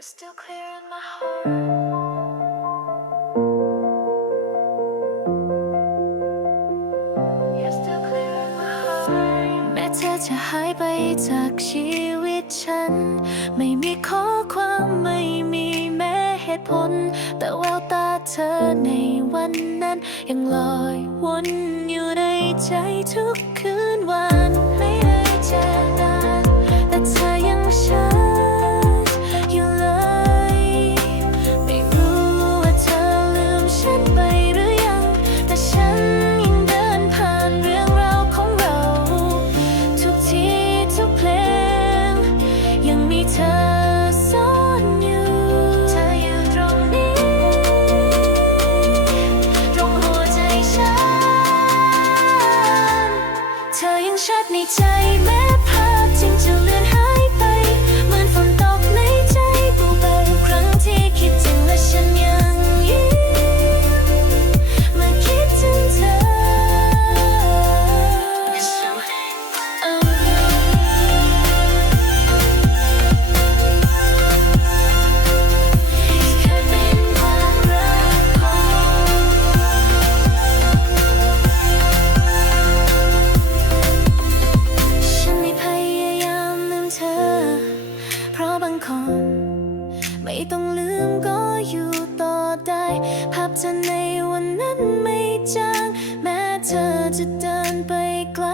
You're still clear in my heart. You're still clear in my heart. แม้เธอจะหายไปจากชีวิตฉัน ไม่มีข้อความไม่มีแม้เหตุผล แต่แววตาเธอในวันนั้น ยังลอยวนอยู่ในใจทุกคืนวัน เธอซ่อนอยู่ เธออยู่ตรงนี้ ตรงหัวใจฉัน เธอยังชัดในใจแม้ ก็อยู่ต่อได้ ภาพเธอในวันนั้นไม่จาง แม้เธอจะเดินไปไกล